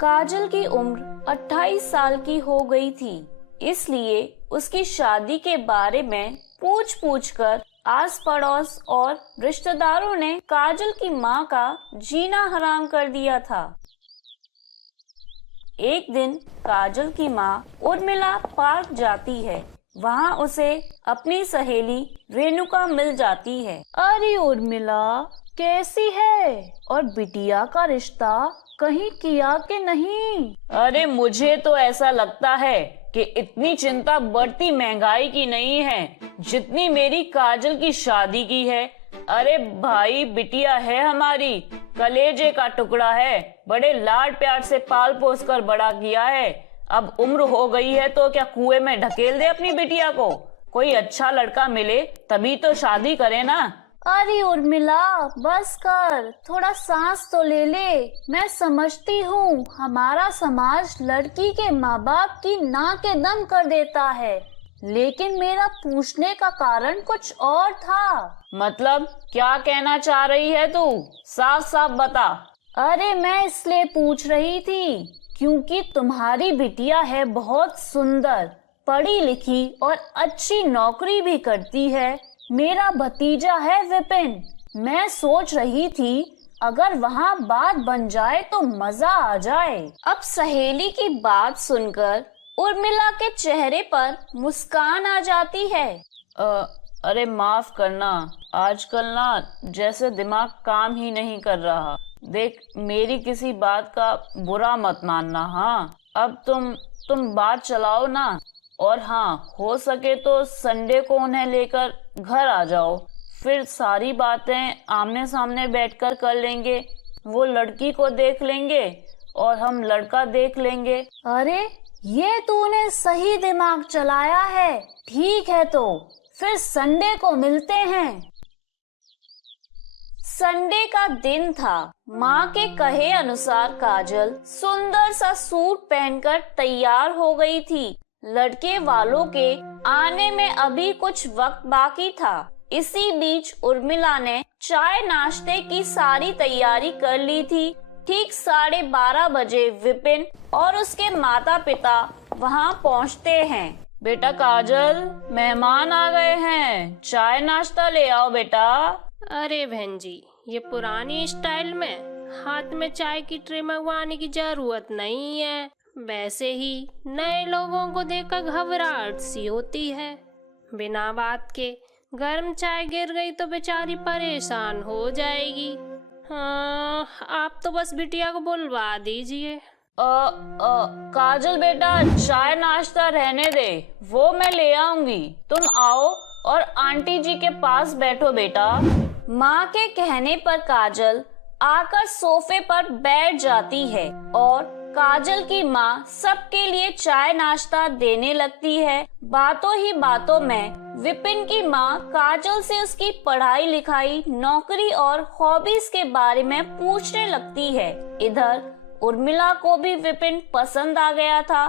काजल की उम्र 28 साल की हो गई थी, इसलिए उसकी शादी के बारे में पूछ पूछ कर आस पड़ोस और रिश्तेदारों ने काजल की माँ का जीना हराम कर दिया था। एक दिन काजल की माँ उर्मिला पार्क जाती है। वहाँ उसे अपनी सहेली रेणुका मिल जाती है। अरे उर्मिला, कैसी है? और बिटिया का रिश्ता कहीं किया कि नहीं? अरे मुझे तो ऐसा लगता है कि इतनी चिंता बढ़ती महंगाई की नहीं है जितनी मेरी काजल की शादी की है। अरे भाई, बिटिया है हमारी, कलेजे का टुकड़ा है, बड़े लाड प्यार से पाल पोस कर बड़ा किया है। अब उम्र हो गई है तो क्या कुएं में ढकेल दे अपनी बिटिया को? कोई अच्छा लड़का मिले तभी तो शादी करे ना। अरे उर्मिला, बस कर, थोड़ा सांस तो ले ले। मैं समझती हूँ हमारा समाज लड़की के माँ बाप की नाक के दम कर देता है, लेकिन मेरा पूछने का कारण कुछ और था। मतलब क्या कहना चाह रही है तू? साफ साफ बता। अरे मैं इसलिए पूछ रही थी क्योंकि तुम्हारी बिटिया है बहुत सुंदर, पढ़ी लिखी और अच्छी नौकरी भी करती है। मेरा भतीजा है विपिन। मैं सोच रही थी अगर वहाँ बात बन जाए तो मजा आ जाए। अब सहेली की बात सुनकर उर्मिला के चेहरे पर मुस्कान आ जाती है। अरे माफ करना, आजकल ना जैसे दिमाग काम ही नहीं कर रहा। देख, मेरी किसी बात का बुरा मत मानना। हाँ, अब तुम बात चलाओ ना। और हाँ, हो सके तो संडे को उन्हें लेकर घर आ जाओ, फिर सारी बातें आमने सामने बैठकर कर लेंगे। वो लड़की को देख लेंगे और हम लड़का देख लेंगे। अरे ये तूने सही दिमाग चलाया है। ठीक है, तो फिर संडे को मिलते हैं। संडे का दिन था। माँ के कहे अनुसार काजल सुंदर सा सूट पहनकर तैयार हो गई थी। लड़के वालों के आने में अभी कुछ वक्त बाकी था। इसी बीच उर्मिला ने चाय नाश्ते की सारी तैयारी कर ली थी। ठीक 12:30 बजे विपिन और उसके माता पिता वहाँ पहुँचते हैं। बेटा काजल, मेहमान आ गए हैं, चाय नाश्ता ले आओ बेटा। अरे बहन जी, ये पुरानी स्टाइल में हाथ में चाय की ट्रे मंगवाने की जरूरत नहीं है। वैसे ही नए लोगों को देखकर घबराहट सी होती है। बिना बात के गर्म चाय गिर गई तो बेचारी परेशान हो जाएगी। हाँ, आप तो बस बिटिया को बुलवा दीजिए। काजल बेटा, चाय नाश्ता रहने दे, वो मैं ले आऊंगी। तुम आओ और आंटी जी के पास बैठो बेटा। माँ के कहने पर काजल आकर सोफे पर बैठ जाती है और काजल की माँ सबके लिए चाय नाश्ता देने लगती है। बातों ही बातों में विपिन की माँ काजल से उसकी पढ़ाई लिखाई, नौकरी और हॉबीज के बारे में पूछने लगती है। इधर उर्मिला को भी विपिन पसंद आ गया था।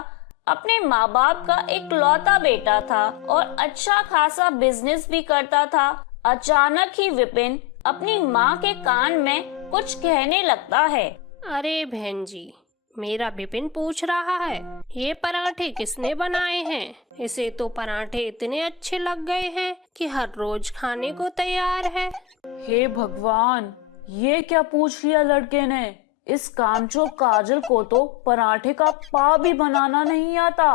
अपने माँ बाप का इकलौता बेटा था और अच्छा खासा बिजनेस भी करता था। अचानक ही विपिन अपनी माँ के कान में कुछ कहने लगता है। अरे बहन जी, मेरा विपिन पूछ रहा है ये पराठे किसने बनाए हैं। इसे तो पराठे इतने अच्छे लग गए हैं कि हर रोज खाने को तैयार है। हे भगवान, ये क्या पूछ लिया लड़के ने। इस कामचोर काजल को तो पराठे का पा भी बनाना नहीं आता।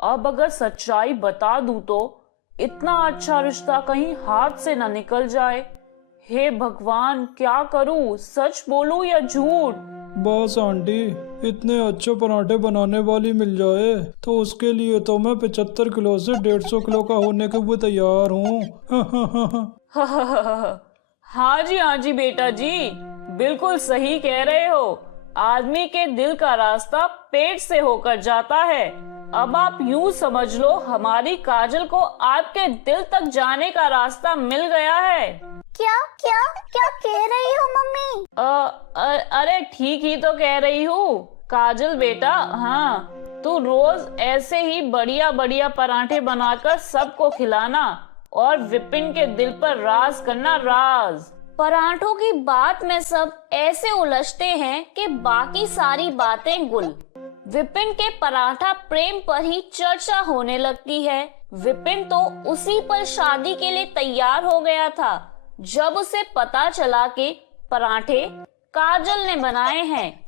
अब अगर सच्चाई बता दूं तो इतना अच्छा रिश्ता कहीं हाथ से न निकल जाए। हे भगवान, क्या करूं, सच बोलूं या झूठ? बस आंटी, इतने अच्छे पराठे बनाने वाली मिल जाए तो उसके लिए तो मैं 75 किलो से 150 किलो का होने के लिए तैयार हूँ। हाँ जी बेटा जी, बिल्कुल सही कह रहे हो। आदमी के दिल का रास्ता पेट से होकर जाता है। अब आप यूं समझ लो, हमारी काजल को आपके दिल तक जाने का रास्ता मिल गया है। क्या क्या क्या कह रही हो मम्मी? अरे ठीक ही तो कह रही हूँ काजल बेटा। हाँ, तू रोज ऐसे ही बढ़िया बढ़िया पराठे बनाकर सबको खिलाना और विपिन के दिल पर राज करना। राज पराठों की बात में सब ऐसे उलझते हैं कि बाकी सारी बातें गुल। विपिन के पराठा प्रेम पर ही चर्चा होने लगती है। विपिन तो उसी पर शादी के लिए तैयार हो गया था जब उसे पता चला कि पराठे काजल ने बनाए हैं।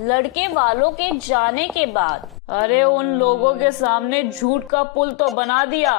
लड़के वालों के जाने के बाद अरे उन लोगों के सामने झूठ का पुल तो बना दिया,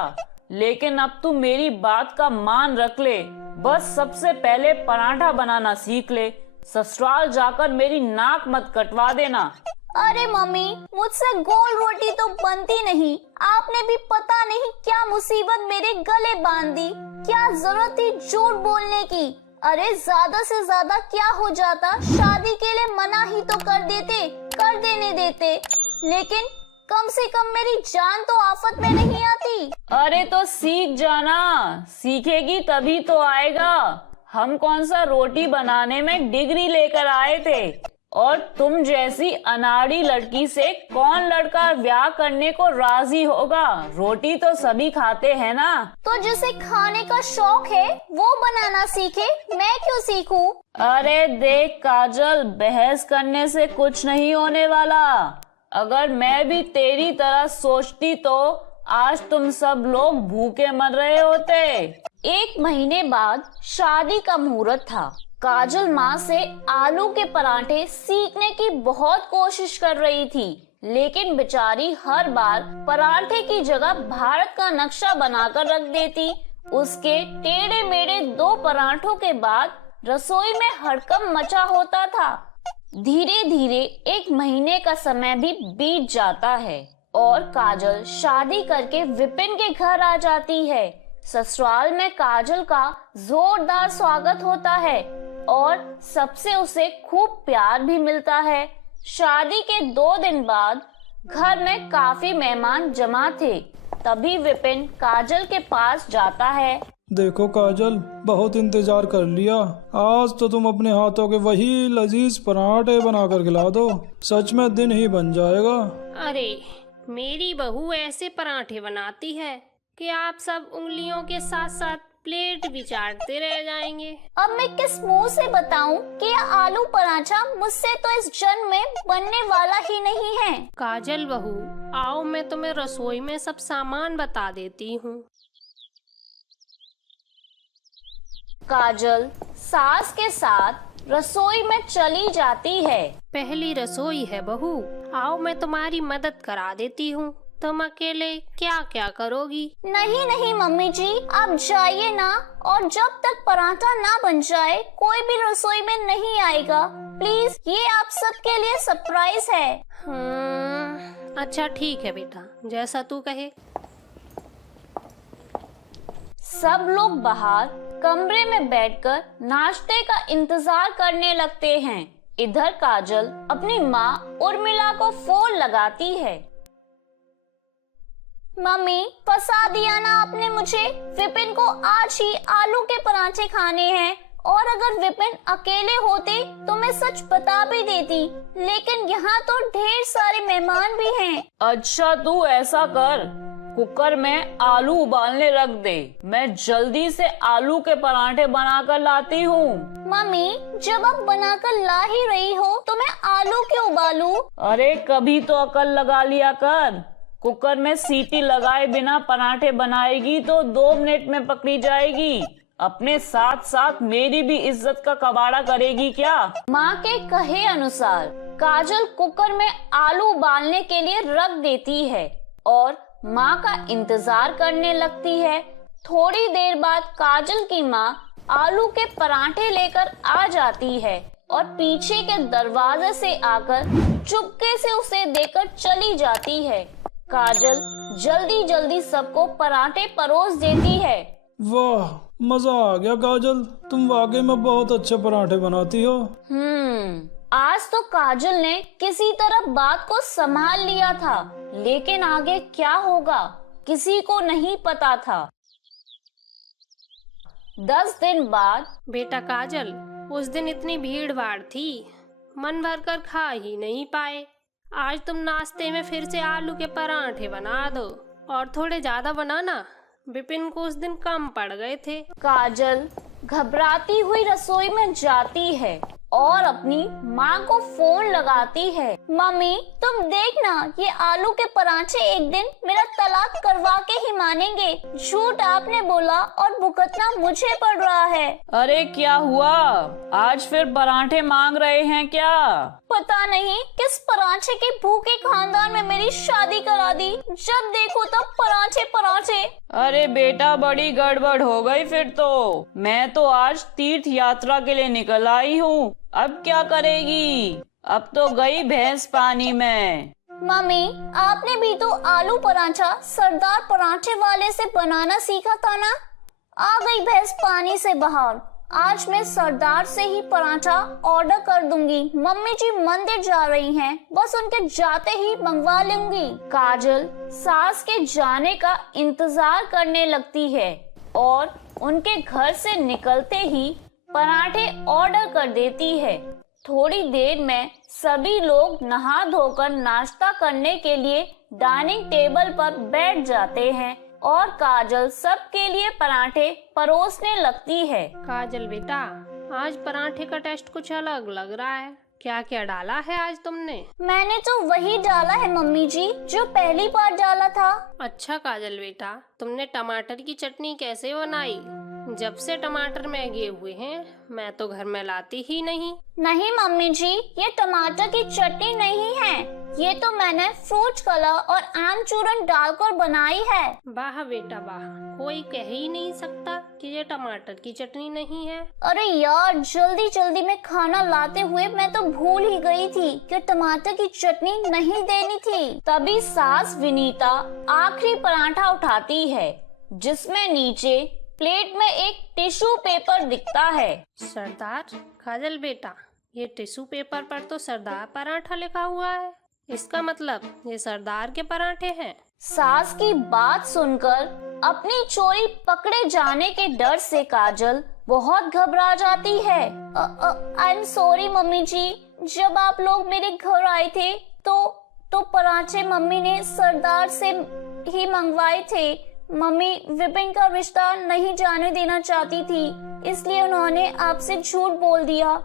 लेकिन अब तू मेरी बात का मान रख ले। बस सबसे पहले पराठा बनाना सीख ले, ससुराल जाकर मेरी नाक मत कटवा देना। अरे मम्मी, मुझसे गोल रोटी तो बनती नहीं। आपने भी पता नहीं क्या मुसीबत मेरे गले बांध दी। क्या जरूरत थी झूठ बोलने की? अरे ज्यादा से ज्यादा क्या हो जाता, शादी के लिए मना ही तो कर देने देते। लेकिन कम से कम मेरी जान तो आफत में नहीं आती। अरे तो सीख जाना, सीखेगी तभी तो आएगा। हम कौन सा रोटी बनाने में डिग्री लेकर आए थे, और तुम जैसी अनाड़ी लड़की से कौन लड़का ब्याह करने को राजी होगा? रोटी तो सभी खाते हैं ना। तो जिसे खाने का शौक है वो बनाना सीखे, मैं क्यों सीखूं? अरे देख काजल, बहस करने से कुछ नहीं होने वाला। अगर मैं भी तेरी तरह सोचती तो आज तुम सब लोग भूखे मर रहे होते। 1 महीने बाद शादी का मुहूर्त था। काजल माँ से आलू के पराठे सीखने की बहुत कोशिश कर रही थी, लेकिन बेचारी हर बार पराठे की जगह भारत का नक्शा बनाकर रख देती। उसके टेढ़े मेढ़े 2 पराठों के बाद रसोई में हड़कंप मचा होता था। धीरे धीरे 1 महीने का समय भी बीत जाता है और काजल शादी करके विपिन के घर आ जाती है। ससुराल में काजल का जोरदार स्वागत होता है और सबसे उसे खूब प्यार भी मिलता है। शादी के 2 दिन बाद घर में काफी मेहमान जमा थे। तभी विपिन काजल के पास जाता है। देखो काजल, बहुत इंतजार कर लिया। आज तो तुम अपने हाथों के वही लजीज पराठे बनाकर खिला दो। सच में दिन ही बन जाएगा। अरे मेरी बहू ऐसे पराठे बनाती है कि आप सब उंगलियों के साथ साथ प्लेट भी चाटते रह जाएंगे। अब मैं किस मुंह से बताऊं कि यह आलू पराठा मुझसे तो इस जन्म में बनने वाला ही नहीं है। काजल बहू, आओ मैं तुम्हें रसोई में सब सामान बता देती हूँ। काजल सास के साथ रसोई में चली जाती है। पहली रसोई है बहू, आओ मैं तुम्हारी मदद करा देती हूँ। तुम अकेले क्या क्या करोगी? नहीं नहीं मम्मी जी, आप जाइए ना, और जब तक पराठा ना बन जाए कोई भी रसोई में नहीं आएगा। प्लीज, ये आप सबके लिए सरप्राइज है। अच्छा ठीक है बेटा, जैसा तू कहे। सब लोग बाहर कमरे में बैठकर नाश्ते का इंतजार करने लगते हैं। इधर काजल अपनी माँ उर्मिला को फोन लगाती है। मम्मी, फंसा दिया ना आपने मुझे। विपिन को आज ही आलू के पराठे खाने हैं, और अगर विपिन अकेले होते तो मैं सच बता भी देती, लेकिन यहाँ तो ढेर सारे मेहमान भी हैं। अच्छा तू ऐसा कर, कुकर में आलू उबालने रख दे। मैं जल्दी से आलू के पराठे बनाकर लाती हूँ। मम्मी, जब आप बनाकर ला ही रही हो तो मैं आलू क्यों उबालूं? अरे कभी तो अकल लगा लिया कर। कुकर में सीटी लगाए बिना पराठे बनाएगी तो 2 मिनट में पकड़ी जाएगी। अपने साथ साथ मेरी भी इज्जत का कबाड़ा करेगी क्या? माँ के कहे अनुसार काजल कुकर में आलू उबालने के लिए रख देती है और माँ का इंतजार करने लगती है। थोड़ी देर बाद काजल की माँ आलू के पराठे लेकर आ जाती है और पीछे के दरवाजे से आकर चुपके से उसे देकर चली जाती है। काजल जल्दी जल्दी सबको पराठे परोस देती है। वाह, मजा आ गया काजल, तुम वाकई में बहुत अच्छे पराठे बनाती हो। आज तो काजल ने किसी तरह बात को संभाल लिया था, लेकिन आगे क्या होगा किसी को नहीं पता था। 10 दिन बाद। बेटा काजल, उस दिन इतनी भीड़ भाड़ थी, मन भर कर खा ही नहीं पाए। आज तुम नाश्ते में फिर से आलू के पराठे बना दो, और थोड़े ज्यादा बनाना, विपिन को उस दिन कम पड़ गए थे। काजल घबराती हुई रसोई में जाती है और अपनी माँ को फोन लगाती है। मम्मी तुम देखना, ये आलू के पराठे एक दिन मेरा तलाक करवा के ही मानेंगे। झूठ आपने बोला और भुगतना मुझे पड़ रहा है। अरे क्या हुआ, आज फिर पराठे मांग रहे हैं क्या? पता नहीं किस पराठे के भूखे खानदान में मेरी शादी करा दी। जब देखो तब पराठे पराठे। अरे बेटा बड़ी गड़बड़ हो गई फिर तो। मैं तो आज तीर्थ यात्रा के लिए निकल आई हूँ, अब क्या करेगी? अब तो गई भैंस पानी में। मम्मी आपने भी तो आलू पराठा सरदार पराठे वाले से बनाना सीखा था ना। आ गई भैंस पानी से बाहर। आज मैं सरदार से ही पराठा ऑर्डर कर दूंगी। मम्मी जी मंदिर जा रही हैं, बस उनके जाते ही मंगवा लूंगी। काजल सास के जाने का इंतजार करने लगती है और उनके घर से निकलते ही पराठे ऑर्डर कर देती है। थोड़ी देर में सभी लोग नहा धोकर नाश्ता करने के लिए डाइनिंग टेबल पर बैठ जाते हैं और काजल सबके लिए पराठे परोसने लगती है। काजल बेटा, आज पराठे का टेस्ट कुछ अलग लग रहा है। क्या क्या डाला है आज तुमने? मैंने तो वही डाला है मम्मी जी जो पहली बार डाला था। अच्छा काजल बेटा, तुमने टमाटर की चटनी कैसे बनाई? जब से टमाटर महंगे हुए हैं मैं तो घर में लाती ही नहीं। नहीं मम्मी जी, ये टमाटर की चटनी नहीं है, ये तो मैंने फ्रूट कलर और आमचूरन डालकर बनाई है। वाह बेटा वाह, कोई कह ही नहीं सकता कि ये टमाटर की चटनी नहीं है। अरे यार, जल्दी जल्दी में खाना लाते हुए मैं तो भूल ही गई थी कि टमाटर की चटनी नहीं देनी थी। तभी सास विनीता आखिरी पराठा उठाती है जिसमें नीचे प्लेट में एक टिश्यू पेपर दिखता है। सरदार? काजल बेटा, ये टिश्यू पेपर पर तो सरदार पराठा लिखा हुआ है, इसका मतलब ये सरदार के पराठे हैं। सास की बात सुनकर अपनी चोरी पकड़े जाने के डर से काजल बहुत घबरा जाती है। आई एम सॉरी मम्मी जी, जब आप लोग मेरे घर आए थे तो पराठे मम्मी ने सरदार से ही मंगवाए थे। मम्मी विपिन का रिश्ता नहीं जाने देना चाहती थी, इसलिए उन्होंने आपसे झूठ बोल दिया।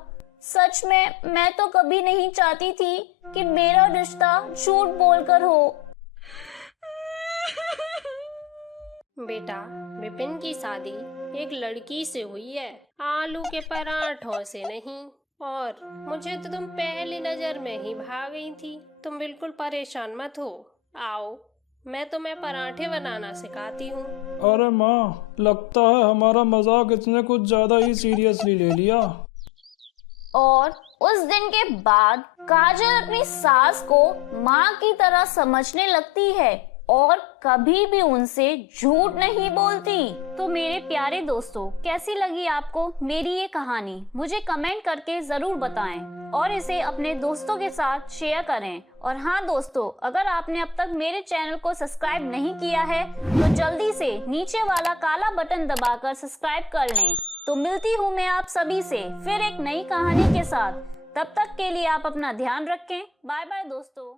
सच में मैं तो कभी नहीं चाहती थी कि मेरा रिश्ता झूठ बोलकर हो। बेटा, विपिन की शादी एक लड़की से हुई है, आलू के पराठों से नहीं। और मुझे तो तुम पहली नजर में ही भाग गई थी। तुम बिल्कुल परेशान मत हो, आओ मैं तुम्हें पराठे बनाना सिखाती हूँ। अरे माँ, लगता है हमारा मजाक इसने कुछ ज्यादा ही सीरियसली ले लिया। और उस दिन के बाद काजल अपनी सास को माँ की तरह समझने लगती है और कभी भी उनसे झूठ नहीं बोलती। तो मेरे प्यारे दोस्तों, कैसी लगी आपको मेरी ये कहानी? मुझे कमेंट करके जरूर बताएं और इसे अपने दोस्तों के साथ शेयर करें। और हाँ दोस्तों, अगर आपने अब तक मेरे चैनल को सब्सक्राइब नहीं किया है तो जल्दी से नीचे वाला काला बटन दबाकर सब्सक्राइब कर लें। तो मिलती हूँ मैं आप सभी से फिर एक नई कहानी के साथ। तब तक के लिए आप अपना ध्यान रखें। बाय बाय दोस्तों।